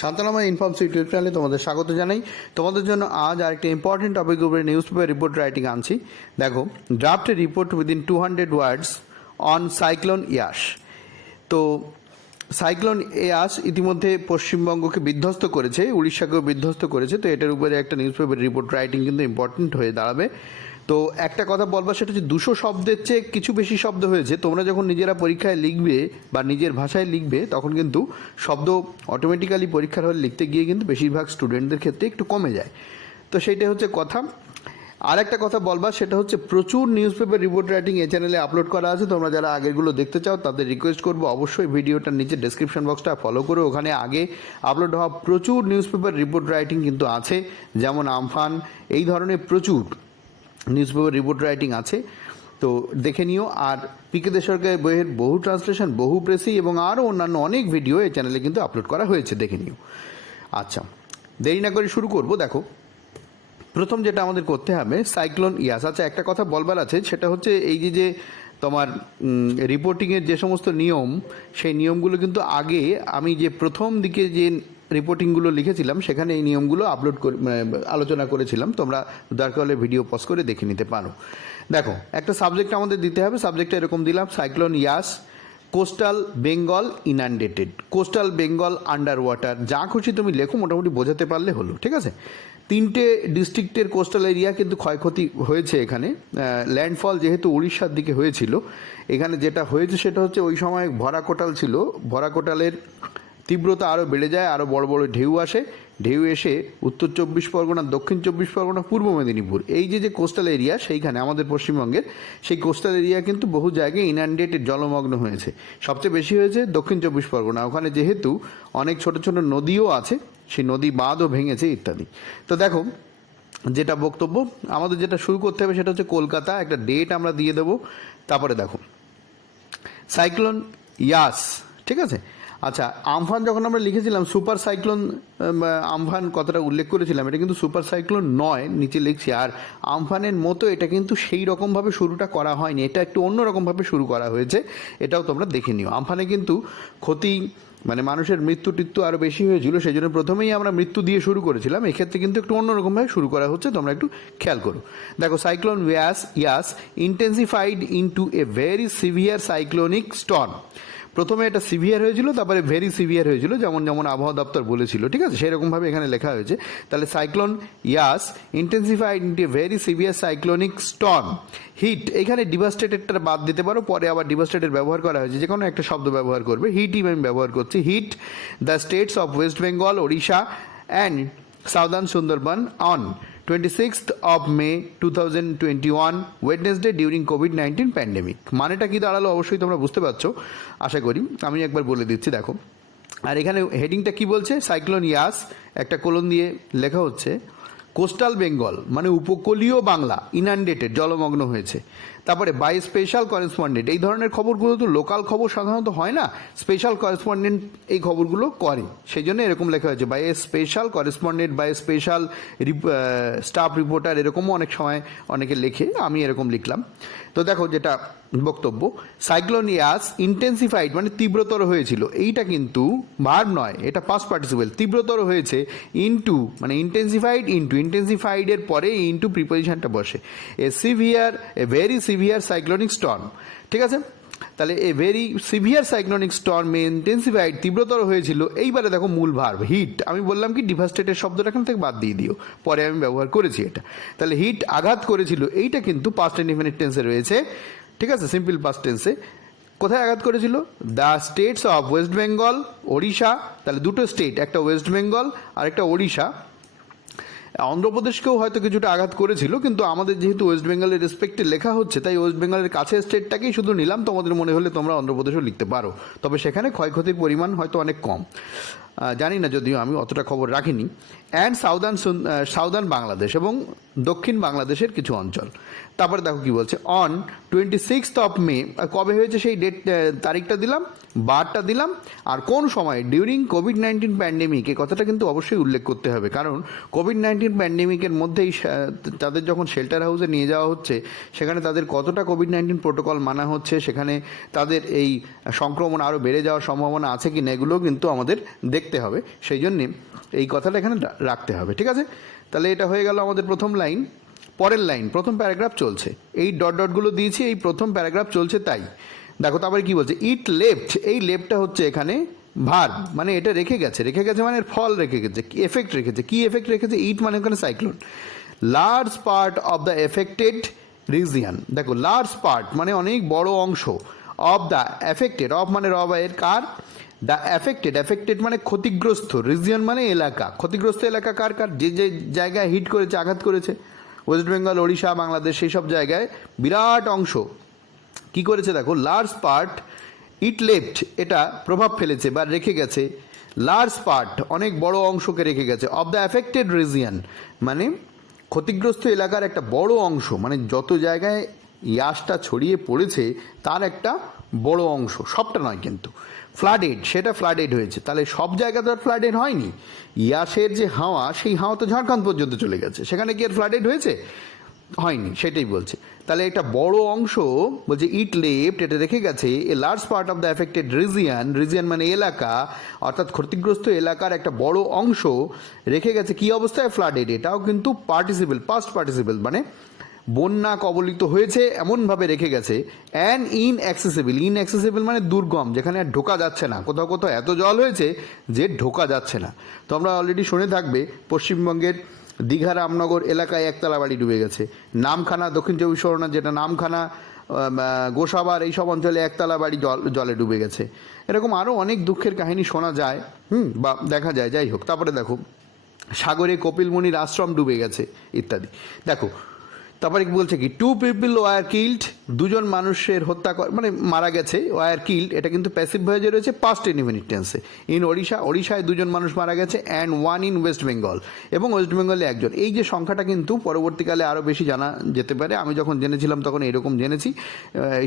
শান্তনামা informs YouTube চ্যানেলে তোমাদের স্বাগত জানাই। তোমাদের জন্য আজ আরেকটা ইম্পর্টেন্ট টপিকের উপরে নিউজ পেপার রিপোর্ট রাইটিং আনছি। দেখো, draft report within 200 words on cyclone Yaas. তো সাইক্লোন ইয়াস ইতিমধ্যে পশ্চিমবঙ্গকে বিধ্বস্ত করেছে, উড়িষ্যাকেও বিধ্বস্ত করেছে। তো এটার উপরে একটা নিউজ পেপার রিপোর্ট রাইটিং কিন্তু ইম্পর্টেন্ট হয়ে দাঁড়াবে। তো একটা কথা বলবা, সেটা হচ্ছে 200 শব্দের চেয়ে কিছু বেশি শব্দ হয়েছে। তোমরা যখন নিজেরা পরীক্ষায় লিখবে বা নিজের ভাষায় লিখবে, তখন কিন্তু শব্দ অটোমেটিক্যালি পরীক্ষার হলে লিখতে গিয়ে কিন্তু বেশিরভাগ স্টুডেন্টদের ক্ষেত্রে একটু কমে যায়। তো সেইটাই হচ্ছে কথা। আর একটা কথা বলবা, সেটা হচ্ছে প্রচুর নিউজ পেপার রিপোর্ট রাইটিং এই চ্যানেলে আপলোড করা আছে। তোমরা যারা আগেরগুলো দেখতে চাও তাদের রিকোয়েস্ট করবো অবশ্যই ভিডিওটার নিচে ডেসক্রিপশন বক্সটা ফলো করে ওখানে আগে আপলোড হওয়া প্রচুর নিউজ পেপার রিপোর্ট রাইটিং কিন্তু আছে, যেমন আমফান, এই ধরনের প্রচুর নিউজ পেপার রিপোর্ট রাইটিং আছে। তো দেখে নিও। আর পিকে দেশরকার বইয়ের বহু ট্রান্সলেশন, বহু প্রেসি এবং আরও অন্যান্য অনেক ভিডিও এই চ্যানেলে কিন্তু আপলোড করা হয়েছে, দেখে নিও। আচ্ছা, দেরি না করে শুরু করব। দেখো, প্রথম যেটা আমাদের করতে হবে সাইক্লোন ইয়াস। আচ্ছা, একটা কথা বলবার আছে, সেটা হচ্ছে এই যে তোমার রিপোর্টিংয়ের যে সমস্ত নিয়ম, সেই নিয়মগুলো কিন্তু আগে আমি যে প্রথম দিকে যে রিপোর্টিংগুলো লিখেছিলাম সেখানে এই নিয়মগুলো আলোচনা করেছিলাম। তোমরা দরকার হলে ভিডিও পজ করে দেখে নিতে পারো। দেখো, একটা সাবজেক্ট আমাদের দিতে হবে। সাবজেক্টটা এরকম দিলাম, cyclone Yaas, coastal Bengal inundated, coastal Bengal under water. যা খুশি তুমি লেখো, মোটামুটি বোঝাতে পারলে হলো, ঠিক আছে। 3টে ডিস্ট্রিক্টের কোস্টাল এরিয়া কিন্তু ক্ষয়ক্ষতি হয়েছে এখানে। ল্যান্ডফল যেহেতু উড়িষ্যার দিকে হয়েছিল, এখানে যেটা হয়েছে সেটা হচ্ছে ওই সময় ভরা কোটাল ছিল, ভরা কোটালের তীব্রতা আরও বেড়ে যায়, আরও বড় বড় ঢেউ আসে। ঢেউ এসে উত্তর 24 পরগনা, দক্ষিণ 24 পরগনা, পূর্ব মেদিনীপুর, এই যে কোস্টাল এরিয়া সেইখানে আমাদের পশ্চিমবঙ্গের সেই কোস্টাল এরিয়া কিন্তু বহু জায়গায় ইনান্ডেটেড, জলমগ্ন হয়েছে। সবচেয়ে বেশি হয়েছে দক্ষিণ 24 পরগনা। ওখানে যেহেতু অনেক ছোট ছোট নদীও আছে, সেই নদী বাঁধও ভেঙেছে ইত্যাদি। তো দেখো, যেটা বক্তব্য আমাদের যেটা শুরু করতে হবে সেটা হচ্ছে কলকাতা। একটা ডেট আমরা দিয়ে দেবো। তারপরে দেখো, সাইক্লোন ইয়াস, ঠিক আছে। আচ্ছা, আমফান যখন আমরা লিখেছিলাম সুপার সাইক্লোন আমফান কথাটা উল্লেখ করেছিলাম, এটা কিন্তু সুপার সাইক্লোন নয়, নিচে লিখছি। আর আমফানের মতো এটা কিন্তু সেই রকমভাবে শুরুটা করা হয়নি, এটা একটু অন্যরকমভাবে শুরু করা হয়েছে, এটাও তোমরা দেখে নিও। আমফানে কিন্তু ক্ষতি মানুষের মৃত্যু টিত্যু আরও বেশি হয়েছিল, সেই জন্য প্রথমেই আমরা মৃত্যু দিয়ে শুরু করেছিলাম। এক্ষেত্রে কিন্তু একটু অন্যরকমভাবে শুরু করা হচ্ছে, তোমরা একটু খেয়াল করো। দেখো, cyclone Yaas intensified into a very severe cyclonic Sturm. প্রথমে এটা সিভিয়ার হয়েছিল, তারপরে ভেরি সিভিয়ার হয়েছিল, যেমন যেমন আবহাওয়া দপ্তর বলেছিল, ঠিক আছে, সেরকমভাবে এখানে লেখা হয়েছে। তাহলে cyclone Yaas intensified into a very severe cyclonic storm. Hit, এখানে ডিভাস্টেটেডটা বাদ দিতে পারো, পরে আবার ডিভাস্টেটেড ব্যবহার করা হয়েছে, যে কোনো একটা শব্দ ব্যবহার করবে। হিট আমি ব্যবহার করছি। Hit the states of West Bengal, Odisha and southern Sundarban on 26th of May 2021 Wednesday during কোভিড-19 প্যান্ডেমিক। মানেটা কি দাঁড়ালো অবশ্যই তোমরা বুঝতে পারছো আশা করি। আমি একবার বলে দিচ্ছি, দেখো। আর এখানে হেডিংটা কি বলছে, সাইক্লোন ইয়াস, একটা কোলন দিয়ে লেখা হচ্ছে কোস্টাল বেঙ্গল মানে উপকূলীয় বাংলা ইনান্ডেটেড, জলমগ্ন হয়েছে। তারপরে বাই স্পেশাল করেসপন্ডেন্ট, এই ধরনের খবরগুলো তো লোকাল খবর সাধারণত হয় না, স্পেশাল করেসপন্ডেন্ট এই খবরগুলো করে, সেই জন্য এরকম লেখা হয়েছে by a special correspondent, by special staff reporter, এরকমও অনেক সময় অনেকে লেখে, আমি এরকম লিখলাম। তো দেখো, যেটা বক্তব্য, সাইক্লোন ইয়াস ইন্টেন্সিফাইড মানে তীব্রতর হয়েছিল, এইটা কিন্তু ভার্ব নয়, এটা পাস্ট পার্টিসিপল। তীব্রতর হয়েছে ইনটু মানে ইন্টেন্সিফাইড, ইন্টেন্সিফাইডের পরে ইনটু প্রিপোজিশনটা বসে। A very severe cyclonic storm, ঠিক আছে। তাহলে a very severe cyclonic storm intensified, তীব্রতর হয়েছিল। এইবারে দেখো মূল ভার্ব হিট, আমি বললাম কি ডিভাস্টেটেড শব্দটা এখান থেকে বাদ দিয়ে দিও, পরে আমি ব্যবহার করেছি এটা। তাহলে হিট আঘাত করেছিল, এইটা কিন্তু পাস্ট ইনডিফিনিট টেন্সে রয়েছে, ঠিক আছে, সিম্পল পাস্ট টেন্সে। কোথায় আঘাত করেছিল? The states of West Bengal, Odisha. তাহলে দুটো স্টেট, একটা ওয়েস্ট বেঙ্গল আর একটা ওড়িশা। অন্ধ্রপ্রদেশকেও হয়তো কিছুটা আঘাত করেছিল, কিন্তু আমাদের যেহেতু ওয়েস্ট বেঙ্গলের রেসপেক্টে লেখা হচ্ছে, তাই ওয়েস্ট বেঙ্গলের কাছে স্টেটটাকেই শুধু নিলাম। তোমাদের মনে হলে তোমরা অন্ধ্রপ্রদেশও লিখতে পারো, তবে সেখানে ক্ষয়ক্ষতির পরিমাণ হয়তো অনেক কম, জানি না, যদিও আমি অতটা খবর রাখিনি। অ্যান্ড সাউদার্ন বাংলাদেশ এবং দক্ষিণ বাংলাদেশের কিছু অঞ্চল। তারপরে দেখো কি বলছে, অন 26th of May, কবে হয়েছে সেই ডেট, তারিখটা দিলাম, বারটা দিলাম, আর কোন সময়, ডিউরিং কোভিড-19 প্যান্ডেমিক। এই কথাটা কিন্তু অবশ্যই উল্লেখ করতে হবে, কারণ কোভিড-19 প্যান্ডেমিকের মধ্যেই তাদের যখন শেল্টার হাউসে নিয়ে যাওয়া হচ্ছে, সেখানে তাদের কতটা কোভিড-19 প্রোটোকল মানা হচ্ছে, সেখানে তাদের এই সংক্রমণ আরও বেড়ে যাওয়ার সম্ভাবনা আছে কি না, এগুলোও কিন্তু আমাদের দেখতে দেখতে হবে, সেই জন্যে এই কথাটা এখানে রাখতে হবে, ঠিক আছে। তাহলে এটা হয়ে গেল আমাদের প্রথম লাইন। পরের লাইন, প্রথম প্যারাগ্রাফ চলছে, এই ডট ডটগুলো দিয়েছি, এই প্রথম প্যারাগ্রাফ চলছে, তাই দেখো তারপরে কি বলছে, ইট লেফট, এই লেফটটা হচ্ছে এখানে ভার্ব, মানে এটা রেখে গেছে, রেখে গেছে মানে এর ফল রেখে গেছে, এফেক্ট রেখেছে। কি এফেক্ট রেখেছে? ইট মানে ওখানে cyclone. Large part of the affected region, দেখো লার্জ পার্ট মানে অনেক বড় অংশ, অফ দ্য এফেক্টেড, অফ মানে রবের, কার? দ্য এফেক্টেড, এফেক্টেড মানে ক্ষতিগ্রস্ত, রিজিয়ন মানে এলাকা, ক্ষতিগ্রস্ত এলাকা কার কার? যে যে জায়গায় হিট করেছে, আঘাত করেছে, ওয়েস্ট বেঙ্গল, ওড়িশা, বাংলাদেশ, সেই সব জায়গায় বিরাট অংশ কি করেছে দেখো, লার্জ পার্ট, ইট লেফট এটা প্রভাব ফেলেছে বা রেখে গেছে, লার্জ পার্ট অনেক বড় অংশকে রেখে গেছে, অফ দ্য এফেক্টেড রিজিয়ন মানে ক্ষতিগ্রস্ত এলাকার একটা বড় অংশ, মানে যত জায়গায় ইয়াসটা ছড়িয়ে পড়েছে তার একটা বড় অংশ, সবটা নয় কিন্তু। ফ্লাডেড, সেটা ফ্লাডেড হয়েছে, তাহলে সব জায়গা তো আর ফ্লাডেড হয়নি। ইয়াসের যে হাওয়া, সেই হাওয়া তো ঝাড়খণ্ড পর্যন্ত চলে গেছে, সেখানে কি আর ফ্লাডেড হয়েছে? হয়নি, সেটাই বলছে। তাহলে একটা বড় অংশ বলছে ইট লেফট, এটা রেখে গেছে, a large part of the affected region, region মানে এলাকা, অর্থাৎ ক্ষতিগ্রস্ত এলাকার একটা বড় অংশ রেখে গেছে কি অবস্থায়? ফ্লাডেড। এটাও কিন্তু পার্টিসিপেল, পাস্ট পার্টিসিপেল, মানে বন্যা কবলিত হয়েছে এমনভাবে রেখে গেছে। অ্যান্ড ইনঅ্যাক্সেসিবল, ইনঅ্যাক্সেসিবল মানে দুর্গম, যেখানে আর ঢোকা যাচ্ছে না, কোথাও কোথাও এত জল হয়েছে যে ঢোকা যাচ্ছে না। তোমরা অলরেডি শুনে থাকবে পশ্চিমবঙ্গের দীঘা রামনগর এলাকায় একতলা বাড়ি ডুবে গেছে, নামখানা, দক্ষিণ চব্বিশ পরগনা যেটা নামখানা, গোসাবার, এইসব অঞ্চলে একতলা বাড়ি জলে ডুবে গেছে। এরকম আরও অনেক দুঃখের কাহিনী শোনা যায়, বা দেখা যায়, যাই হোক। তারপরে দেখো সাগরে কপিল মুনির আশ্রম ডুবে গেছে ইত্যাদি। দেখো তারপরে কি বলছে, কি টু পিপল ওয়ার কিল্ড, দুজন মানুষের হত্যা মানে মারা গেছে, ওয়ার কিল্ড এটা কিন্তু প্যাসিভ ভয়েজে রয়েছে, পাস্ট ইনডিফিনিট টেন্সে। ইন ওড়িশা, ওড়িশায় দুজন মানুষ মারা গেছে, and one in West Bengal, এবং ওয়েস্ট বেঙ্গলে একজন। এই যে সংখ্যাটা কিন্তু পরবর্তীকালে আরও বেশি জানা যেতে পারে, আমি যখন জেনেছিলাম তখন এরকম জেনেছি,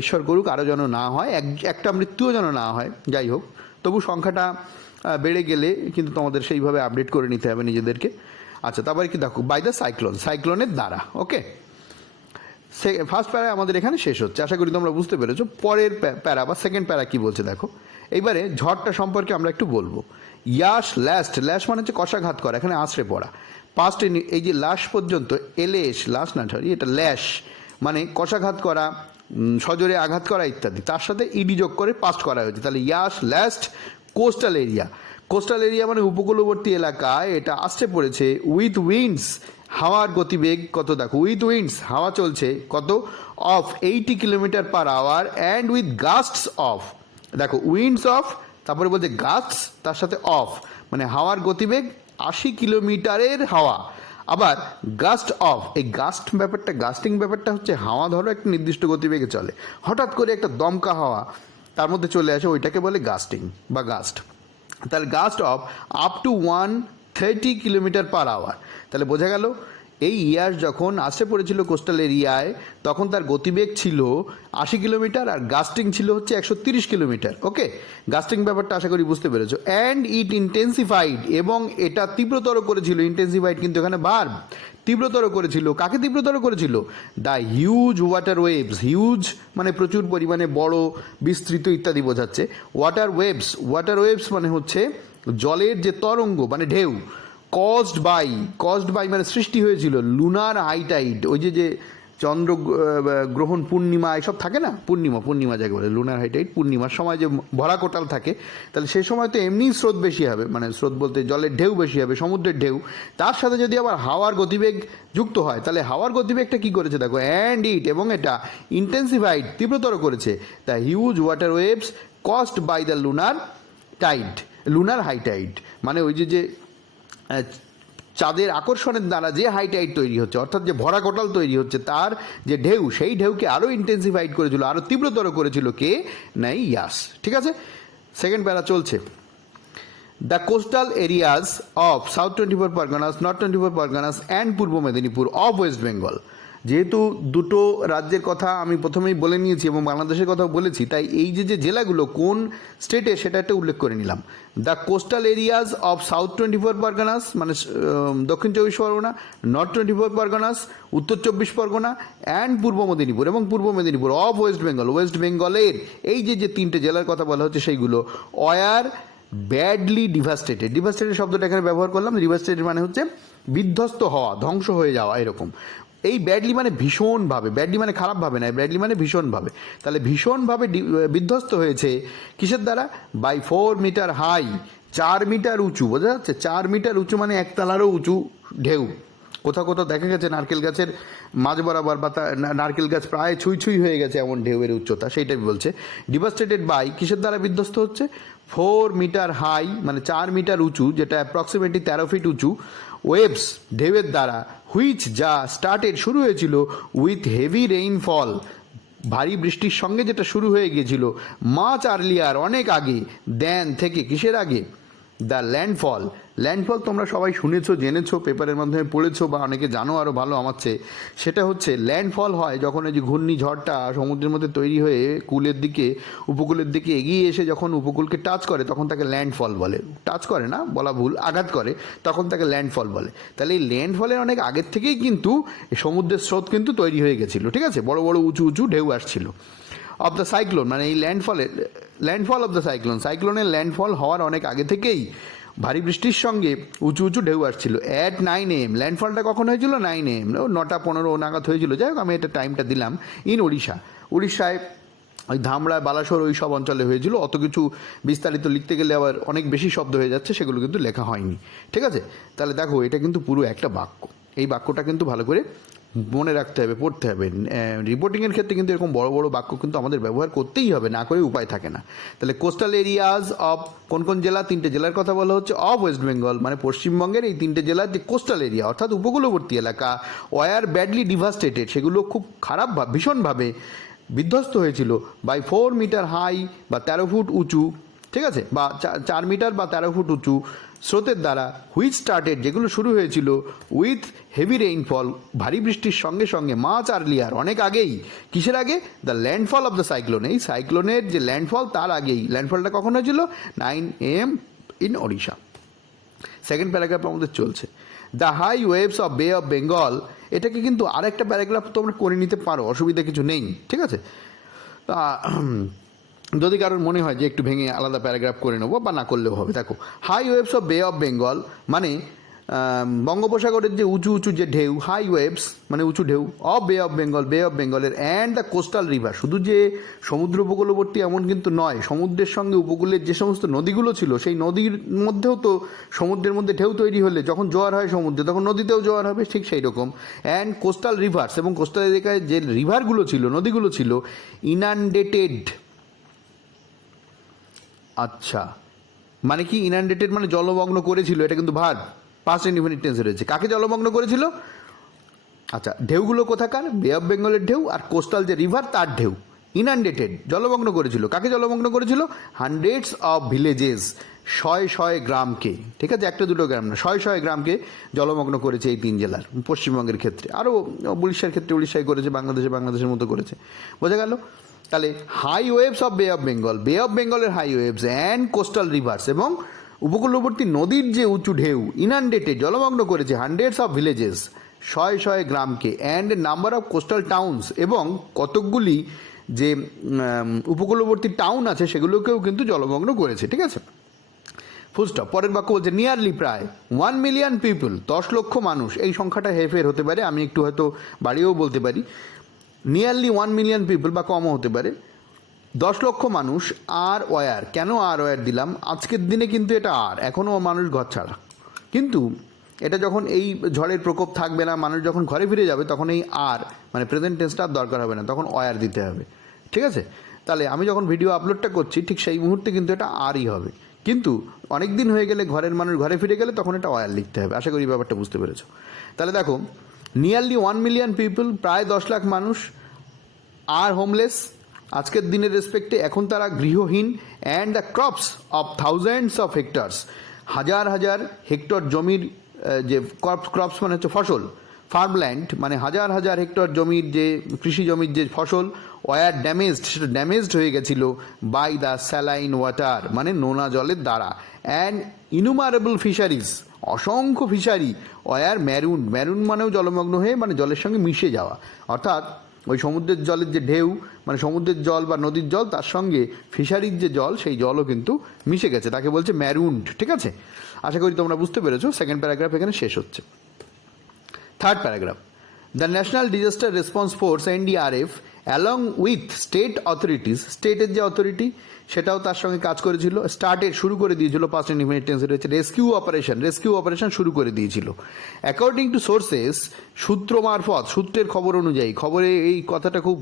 ঈশ্বর করুক আরও যেন না হয়, একটা মৃত্যুও যেন না হয়, যাই হোক। তবু সংখ্যাটা বেড়ে গেলে কিন্তু তোমাদের সেইভাবে আপডেট করে নিতে হবে নিজেদেরকে। আচ্ছা, তারপরে কি দেখো, বাই দ্য সাইক্লোন, সাইক্লোনের দ্বারা, ওকে। ফার্স্ট প্যারা আমাদের এখানে শেষ হচ্ছে, আশা করি তোমরা বুঝতে পেরেছো। পরের প্যারা বা সেকেন্ড প্যারা কি বলছে দেখো। এইবারে ঝড়টা সম্পর্কে আমরা একটু বলবো। ইয়াস ল্যাস্ট, ল্যাশ মানে হচ্ছে কষাঘাত করা, এখানে আশ্রে পড়া। পাস্ট এই যে লাশ পর্যন্ত, এলেশ, লাশ না সরি, এটা ল্যাশ মানে কষাঘাত করা, সজোরে আঘাত করা ইত্যাদি, তার সাথে ইডি যোগ করে পাস্ট করা হয়েছে। তাহলে Yaas last coastal area, coastal area মানে উপকূলবর্তী এলাকায় এটা আশ্রে পড়েছে, উইথ উইন্ডস, হাওয়ার গতিবেগ কত দেখো, উইথ উইন্ডস হাওয়া চলছে কত, of 80 kilometre per hour, and with gusts of, দেখো উইন্ডস অফ, তারপরে বলছে গাস্টস, তার সাথে অফ, মানে হাওয়ার গতিবেগ 80 কিলোমিটারের হাওয়া, আবার গাস্ট অফ, এই গাস্ট ব্যাপারটা, গাস্টিং ব্যাপারটা হচ্ছে হাওয়া ধরো একটা নির্দিষ্ট গতিবেগে চলে, হঠাৎ করে একটা দমকা হাওয়া তার মধ্যে চলে আসে, ওইটাকে বলে গাস্টিং বা গাস্ট। তাহলে gust of up to 130 kilometre per hour, তাহলে বোঝা গেল এই ইয়ার যখন আসে পড়েছিল কোস্টাল এরিয়ায় তখন তার গতিবেগ ছিল 80 কিলোমিটার আর গাস্টিং ছিল হচ্ছে 130 কিলোমিটার, ওকে। গাস্টিং ব্যাপারটা আশা করি বুঝতে পেরেছো। অ্যান্ড ইট ইন্টেন্সিফাইড, এবং এটা তীব্রতর করেছিল, ইন্টেন্সিফাইড কিন্তু এখানে ভার্ব, তীব্রতর করেছিল, কাকে তীব্রতর করেছিল? The huge water waves, huge মানে প্রচুর পরিমাণে বড়, বিস্তৃত ইত্যাদি বোঝাচ্ছে। ওয়াটার ওয়েভস, ওয়াটার ওয়েভস মানে হচ্ছে জলের যে তরঙ্গ মানে ঢেউ, কজড বাই মানে সৃষ্টি হয়েছিল, লুনার হাইটাইড, ওই যে চন্দ্র গ্রহণ, পূর্ণিমা এসব থাকে না, পূর্ণিমা যাকে বলে, লুনার হাইটাইড, পূর্ণিমার সময় যে ভরা কোটাল থাকে, তাহলে সেই সময় তো এমনি স্রোত বেশি হবে, মানে স্রোত বলতে জলের ঢেউ বেশি হবে, সমুদ্রের ঢেউ, তার সাথে যদি আবার হাওয়ার গতিবেগ যুক্ত হয়, তাহলে হাওয়ার গতিবেগটা কী করেছে দেখো, অ্যান্ড ইট, এবং এটা ইন্টেন্সিফাইড, তীব্রতর করেছে, the huge water waves caused by the lunar high tide, মানে ওই যে চাঁদের আকর্ষণের দ্বারা যে হাইটাইড তৈরি হচ্ছে, অর্থাৎ যে ভরা কোটাল তৈরি হচ্ছে, তার যে ঢেউ, সেই ঢেউকে আরও ইন্টেন্সিফাইড করেছিল, আরও তীব্রতর করেছিল কে, নাই ইয়াস। ঠিক আছে, সেকেন্ড প্যারা চলছে। The coastal areas of south 24 Parganas, north 24 Parganas and Purba Medinipur of West Bengal, যেহেতু দুটো রাজ্যের কথা আমি প্রথমেই বলে নিয়েছি এবং বাংলাদেশের কথাও বলেছি, তাই এই যে জেলাগুলো কোন স্টেটে সেটা একটা উল্লেখ করে নিলাম। The coastal areas of south 24 Parganas মানে দক্ষিণ 24 পরগনা, নর্থ 24 পরগনাস উত্তর 24 পরগনা, অ্যান্ড পূর্ব মেদিনীপুর এবং পূর্ব মেদিনীপুর অফ ওয়েস্ট বেঙ্গল, ওয়েস্ট বেঙ্গলের এই যে তিনটে জেলার কথা বলা হচ্ছে সেইগুলো, ওয়ার ব্যাডলি ডিভাস্টেটেড। ডিভাস্টেটেড শব্দটা এখানে ব্যবহার করলাম। ডিভাস্টেটেড মানে হচ্ছে বিধ্বস্ত হওয়া, ধ্বংস হয়ে যাওয়া এরকম। এই ব্যাডলি মানে ভীষণভাবে, ব্যাডলি মানে খারাপভাবে নয়, ব্যাডলি মানে ভীষণভাবে। তাহলে ভীষণভাবে বিধ্বস্ত হয়েছে কিসের দ্বারা? বাই 4 মিটার হাই, 4 মিটার উঁচু, বোঝা যাচ্ছে? 4 মিটার উঁচু মানে একতলারও উঁচু ঢেউ। কোথাও কোথাও দেখা গেছে নারকেল গাছের মাঝ বরাবর বা নারকেল গাছ প্রায় ছুঁই ছুঁই হয়ে গেছে এমন ঢেউয়ের উচ্চতা, সেইটাই বলছে। ডিভাস্টেটেড বাই কিসের দ্বারা বিধ্বস্ত হচ্ছে? 4 মিটার হাই মানে 4 মিটার উঁচু, যেটা অ্যাপ্রক্সিমেটলি 13 ফিট উঁচু, ওয়েভস ঢেউয়ের দ্বারা, হুইচ যা স্টার্টেড শুরু হয়েছিল উইথ হেভি রেইনফল ভারী বৃষ্টির সঙ্গে, যেটা শুরু হয়ে গিয়েছিল মাচ আর্লিয়ার অনেক আগে, দেন থেকে, কিসের আগে? The landfall. ল্যান্ডফল তোমরা সবাই শুনেছো, জেনেছো, পেপারের মাধ্যমে পড়েছো বা অনেকে জানো আরও ভালো আমার চেয়ে। সেটা হচ্ছে ল্যান্ডফল হয় যখন এই যে ঘূর্ণিঝড়টা সমুদ্রের মধ্যে তৈরি হয়ে কুলের দিকে, উপকূলের দিকে এগিয়ে এসে যখন উপকূলকে টাচ করে তখন তাকে ল্যান্ডফল বলে। টাচ করে না, বলা ভুল, আঘাত করে, তখন তাকে ল্যান্ডফল বলে। তাহলে এই ল্যান্ডফলের অনেক আগের থেকেই কিন্তু সমুদ্রের স্রোত কিন্তু তৈরি হয়ে গেছিলো, ঠিক আছে? বড় বড় উঁচু উঁচু ঢেউ আসছিল। অফ দ্য সাইক্লোন মানে এই ল্যান্ডফল অফ দ্য সাইক্লোন, সাইক্লোনের ল্যান্ডফল হওয়ার অনেক আগে থেকেই ভারী বৃষ্টির সঙ্গে উঁচু উঁচু ঢেউ আসছিল। অ্যাট 9 AM, ল্যান্ডফলটা কখন হয়েছিল? 9 AM, 9:15 নাগাদ হয়েছিল। যাই হোক, আমি এটা টাইমটা দিলাম। ইন উড়িষ্যায় ওই ধামরা, বালাসোর ওই সব অঞ্চলে হয়েছিল। অত কিছু বিস্তারিত লিখতে গেলে আবার অনেক বেশি শব্দ হয়ে যাচ্ছে, সেগুলো কিন্তু লেখা হয়নি, ঠিক আছে? তাহলে দেখো, এটা কিন্তু পুরো একটা বাক্য। এই বাক্যটা কিন্তু ভালো করে মনে রাখতে হবে, পড়তে হবে। রিপোর্টিংয়ের ক্ষেত্রে কিন্তু এরকম বড় বড় বাক্য কিন্তু আমাদের ব্যবহার করতেই হবে, না করে উপায় থাকে না। তাহলে কোস্টাল এরিয়াজ অফ কোন কোন জেলা? 3টে জেলার কথা বলা হচ্ছে। অফ ওয়েস্ট বেঙ্গল মানে পশ্চিমবঙ্গের এই 3টে জেলার যে কোস্টাল এরিয়া অর্থাৎ উপকূলবর্তী এলাকা, ওয়ার ব্যাডলি ডিভাস্টেটেড, সেগুলো খুব খারাপ ভীষণভাবে বিধ্বস্ত হয়েছিল। বাই 4 মিটার হাই বা 13 ফুট উঁচু, ঠিক আছে? বা 4 মিটার বা 13 ফুট উঁচু স্রোতের দ্বারা, হুইচ স্টার্টেড যেগুলো শুরু হয়েছিল উইথ হেভি রেইনফল ভারী বৃষ্টির সঙ্গে সঙ্গে, মাচ আর্লিয়ার অনেক আগেই, কিসের আগে? The landfall of the cyclone, এই সাইক্লোনের যে ল্যান্ডফল তার আগেই। ল্যান্ডফলটা কখন হয়েছিল? 9 AM in Odisha. Second paragraph আমাদের চলছে। The high waves of Bay of Bengal, এটাকে কিন্তু আরেকটা প্যারাগ্রাফ তোমরা করে নিতে পারো, অসুবিধা কিছু নেই, ঠিক আছে? যদি কারোর মনে হয় যে একটু ভেঙে আলাদা প্যারাগ্রাফ করে নেবো, বা না করলেও হবে। দেখো, high waves of Bay of Bengal মানে বঙ্গোপসাগরের যে উঁচু উঁচু যে ঢেউ, হাই ওয়েভস মানে উঁচু ঢেউ, of Bay of Bengal, Bay of বেঙ্গলের, অ্যান্ড দ্য কোস্টাল রিভার, শুধু যে সমুদ্র উপকূলবর্তী এমন কিন্তু নয়, সমুদ্রের সঙ্গে উপকূলের যে সমস্ত নদীগুলো ছিল, সেই নদীর মধ্যেও তো, সমুদ্রের মধ্যে ঢেউ তৈরি হলে যখন জোয়ার হয় সমুদ্রে, তখন নদীতেও জোয়ার হবে, ঠিক সেই রকম। অ্যান্ড কোস্টাল রিভার্স, এবং কোস্টাল এলাকায় যে রিভারগুলো ছিল, নদীগুলো ছিল, ইনান্ডেটেড। আচ্ছা, মানে কি ইনান্ডেটেড? মানে জলমগ্ন করেছিল, এটা কিন্তু ভার্ব, পাস্ট ইনডিফিনিট টেন্সে রয়েছে। কাকে জলমগ্ন করেছিল? আচ্ছা, ঢেউগুলো কোথাকার? বে অফ বেঙ্গলের ঢেউ আর কোস্টাল যে রিভার তার ঢেউ। ইনান্ডেটেড জলমগ্ন করেছিল, কাকে জলমগ্ন করেছিল? হান্ড্রেডস অফ ভিলেজেস, শয়ে গ্রামকে, ঠিক আছে? একটা দুটো গ্রাম না, শয়ে গ্রামকে জলমগ্ন করেছে এই 3 জেলার, পশ্চিমবঙ্গের ক্ষেত্রে। আরও উড়িষ্যার ক্ষেত্রে উড়িষ্যায় করেছে, বাংলাদেশের মতো করেছে, বোঝা গেল? তাহলে high waves of Bay of Bengal, Bay of বেঙ্গলের high waves and coastal rivers, এবং উপকূলবর্তী নদীর যে উঁচু ঢেউ, ইনান্ডেটেড জলমগ্ন করেছে হান্ড্রেডস অফ ভিলেজেস, শয়ে গ্রামকে, and number of coastal towns, এবং কতকগুলি যে উপকূলবর্তী টাউন আছে সেগুলোকেও কিন্তু জলমগ্ন করেছে, ঠিক আছে? Full stop. পরের বাক্য বলছে নিয়ারলি, প্রায় 1 মিলিয়ন পিপল, 10 লক্ষ মানুষ। এই সংখ্যাটা হেরফের হতে পারে, আমি একটু হয়তো বাড়িয়েও বলতে পারি। নিয়ারলি 1 মিলিয়ন পিপল বা কমও হতে পারে। 10 লক্ষ মানুষ আর ওয়ার, কেন আর ওয়ার দিলাম? আজকের দিনে কিন্তু এটা আর, এখনও মানুষ ঘর ছাড়া, কিন্তু এটা যখন এই ঝড়ের প্রকোপ থাকবে না, মানুষ যখন ঘরে ফিরে যাবে, তখন এই আর মানে প্রেজেন্ট টেন্সটা আর দরকার হবে না, তখন ওয়ার দিতে হবে, ঠিক আছে? তাহলে আমি যখন ভিডিও আপলোডটা করছি ঠিক সেই মুহূর্তে কিন্তু এটা আরই হবে, কিন্তু অনেক দিন হয়ে গেলে, ঘরের মানুষ ঘরে ফিরে গেলে, তখন এটা ওয়ার লিখতে হবে। আশা করি ব্যাপারটা বুঝতে পেরেছো। তাহলে দেখো, নিয়ারলি 1 মিলিয়ন পিপল, প্রায় 10 লাখ মানুষ, আর হোমলেস, আজকের দিনের রেসপেক্টে এখন তারা গৃহহীন, and the crops of thousands of hectares, হাজার হাজার হেক্টর জমির যে ক্রপস মানে হচ্ছে ফসল, ফার্মল্যান্ড মানে হাজার হাজার হেক্টর জমির যে কৃষি জমির যে ফসল, ওয়ার ড্যামেজড, সেটা ড্যামেজড হয়ে গেছিল বাই দ্য স্যালাইন ওয়াটার মানে নোনা জলের দ্বারা, অ্যান্ড ইনুমারেবল ফিশারিজ, অসংখ্য ফিশারি, ওয়ার ম্যারুন, ম্যারুন মানেও জলমগ্ন হয়ে মানে জলের সঙ্গে মিশে যাওয়া, অর্থাৎ ওই সমুদ্রের জলের যে ঢেউ, মানে সমুদ্রের জল বা নদীর জল, তার সঙ্গে ফিশারির যে জল, সেই জলও কিন্তু মিশে গেছে, তাকে বলছে ম্যারুন্ড। ঠিক আছে, আশা করি তোমরা বুঝতে পেরেছো। সেকেন্ড প্যারাগ্রাফ এখানে শেষ হচ্ছে। Third paragraph, the national disaster response force NDRF along with state authorities, স্টেটের যে অথরিটি সেটাও তার সঙ্গে কাজ করেছিল, শুরু করে দিয়েছিল, পাস্ট ইনডিফিনিট টেন্সে রয়েছে, রেস্কিউ অপারেশন শুরু করে দিয়েছিল। অ্যাকর্ডিং টু সোর্সেস, সূত্র মারফত, সূত্রের খবর অনুযায়ী, খবরে এই কথাটা খুব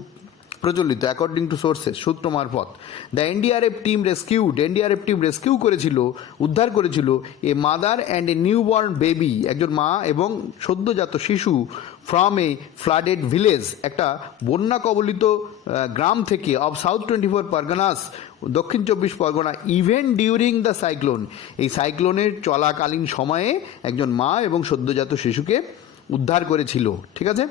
প্রচলিত, অ্যাকর্ডিং টু সোর্সেস, সূত্র মারফত, দ্য এনডিআরএফ টিম রেস্কিউ করেছিল, উদ্ধার করেছিল a mother and a new born baby, একজন মা এবং সদ্যজাত শিশু, ফ্রম এ ফ্লাডেড ভিলেজ, একটা বন্যা কবলিত গ্রাম থেকে, অফ সাউথ 24 পরগনাস, দক্ষিণ 24 Pargana, even during the cyclone, এই সাইক্লোনের চলাকালীন সময়ে একজন মা এবং সদ্যজাত শিশুকে উদ্ধার করেছিল। ঠিক আছে,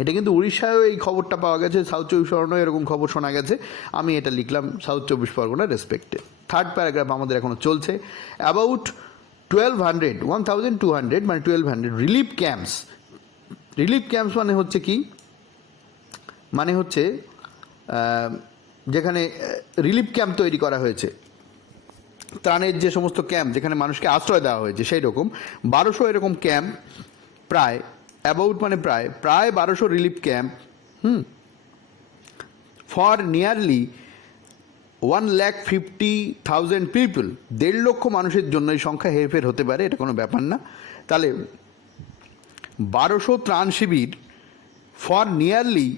এটা কিন্তু উড়িষ্যায়ও এই খবরটা পাওয়া গেছে, সাউথ 24 পরগনায় এরকম খবর শোনা গেছে, আমি এটা লিখলাম সাউথ 24 পরগনার রেসপেক্টে। থার্ড প্যারাগ্রাফ আমাদের এখনও চলছে। অ্যাবাউট 1200 মানে 1200 রিলিফ ক্যাম্পস মানে হচ্ছে কি, মানে হচ্ছে যেখানে রিলিফ ক্যাম্প তৈরি করা হয়েছে, ত্রাণের যে সমস্ত ক্যাম্প যেখানে মানুষকে আশ্রয় দেওয়া হয়েছে, সেই রকম 1200 এরকম ক্যাম্প, প্রায় অ্যাবাউট মানে প্রায় 1200 relief camp, for nearly 1,50,000 people, 1.5 লক্ষ মানুষের জন্য। এই সংখ্যা হেরফের হতে পারে, এটা কোনো ব্যাপার না। তাহলে 1200 ত্রাণ শিবির ফর নিয়ারলি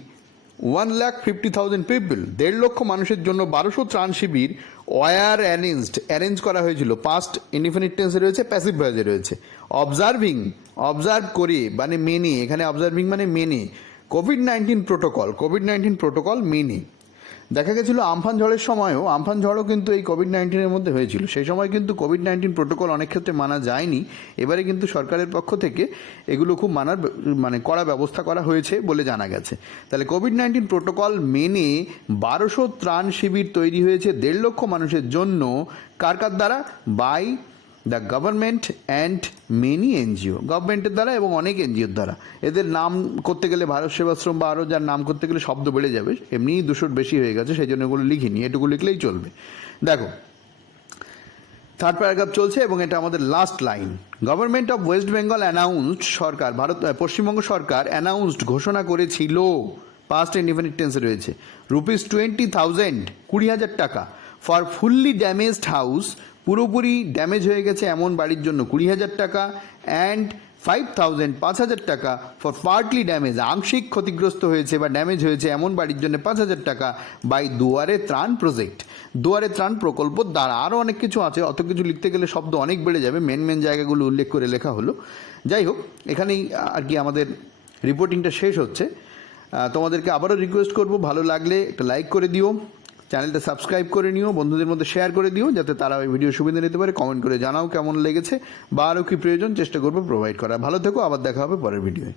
1,50,000 পিপল, 1.5 লক্ষ মানুষের জন্য 1200 ত্রাণ শিবির ওয়ার অ্যারেঞ্জ করা হয়েছিল, পাস্ট ইনডিফিনিট টেন্সে রয়েছে, প্যাসিভ ভয়েসে রয়েছে। অবজার্ভ করে মানে মেনে, এখানে অবজার্ভিং মানে মেনে, কোভিড-19 প্রোটোকল মেনে। দেখা গেছিলো আমফান ঝড়ের সময়ও, আমফান ঝড়ও কিন্তু এই কোভিড-19 মধ্যে হয়েছিল, সেই সময় কিন্তু কোভিড-19 প্রোটোকল অনেক ক্ষেত্রে মানা যায়নি। এবারে কিন্তু সরকারের পক্ষ থেকে এগুলো খুব মানে কড়া ব্যবস্থা করা হয়েছে বলে জানা গেছে। তাহলে কোভিড-19 প্রোটোকল মেনে 1200 ত্রাণ শিবির তৈরি হয়েছে 1.5 লক্ষ মানুষের জন্য, কার দ্বারা? By the government and many NGO, গভর্নমেন্টের দ্বারা এবং অনেক এনজিওর দ্বারা। এদের নাম করতে গেলে, ভারত সেবাশ্রম বা আরও যার নাম করতে গেলে শব্দ বেড়ে যাবে, এমনিই 200 বেশি হয়ে গেছে, সেই জন্য এগুলো লিখিনি, এটুকু লিখলেই চলবে। দেখো থার্ড প্যারাগ্রাফ চলছে এবং এটা আমাদের last line. Government of West Bengal announced, Sarkar, Paschimbanga Sarkar announced, ঘোষণা করেছিল, পাস্ট ইনডিফিনিট টেন্সে রয়েছে, ₹20,000, 20,000 টাকা, ফর ফুললি ড্যামেজড হাউস, পুরোপুরি ড্যামেজ হয়ে গেছে এমন বাড়ির জন্য 20,000 টাকা, অ্যান্ড 5,000, 5,000 টাকা, ফর পার্টলি ড্যামেজ, আংশিক ক্ষতিগ্রস্ত হয়েছে বা ড্যামেজ হয়েছে এমন বাড়ির জন্য 5,000 টাকা, বাই দুয়ারে ত্রাণ প্রজেক্ট, দুয়ারে ত্রাণ প্রকল্প দ্বারা। আরও অনেক কিছু আছে, অত কিছু লিখতে গেলে শব্দ অনেক বেড়ে যাবে, মেন জায়গাগুলো উল্লেখ করে লেখা হলো। যাই হোক, এখানেই আর কি আমাদের রিপোর্টিংটা শেষ হচ্ছে। তোমাদেরকে আবারও রিকোয়েস্ট করব, ভালো লাগলে একটা লাইক করে দিও, চ্যানেলটা সাবস্ক্রাইব করে নিও, বন্ধুদের মধ্যে শেয়ার করে দিও, যাতে তারা ওই ভিডিও সুবিধা নিতে পারে। কমেন্ট করে জানাও কেমন লেগেছে বা আরও কি প্রয়োজন, চেষ্টা করবো প্রোভাইড করা। ভালো থেকো, আবার দেখা হবে পরের ভিডিওয়ে।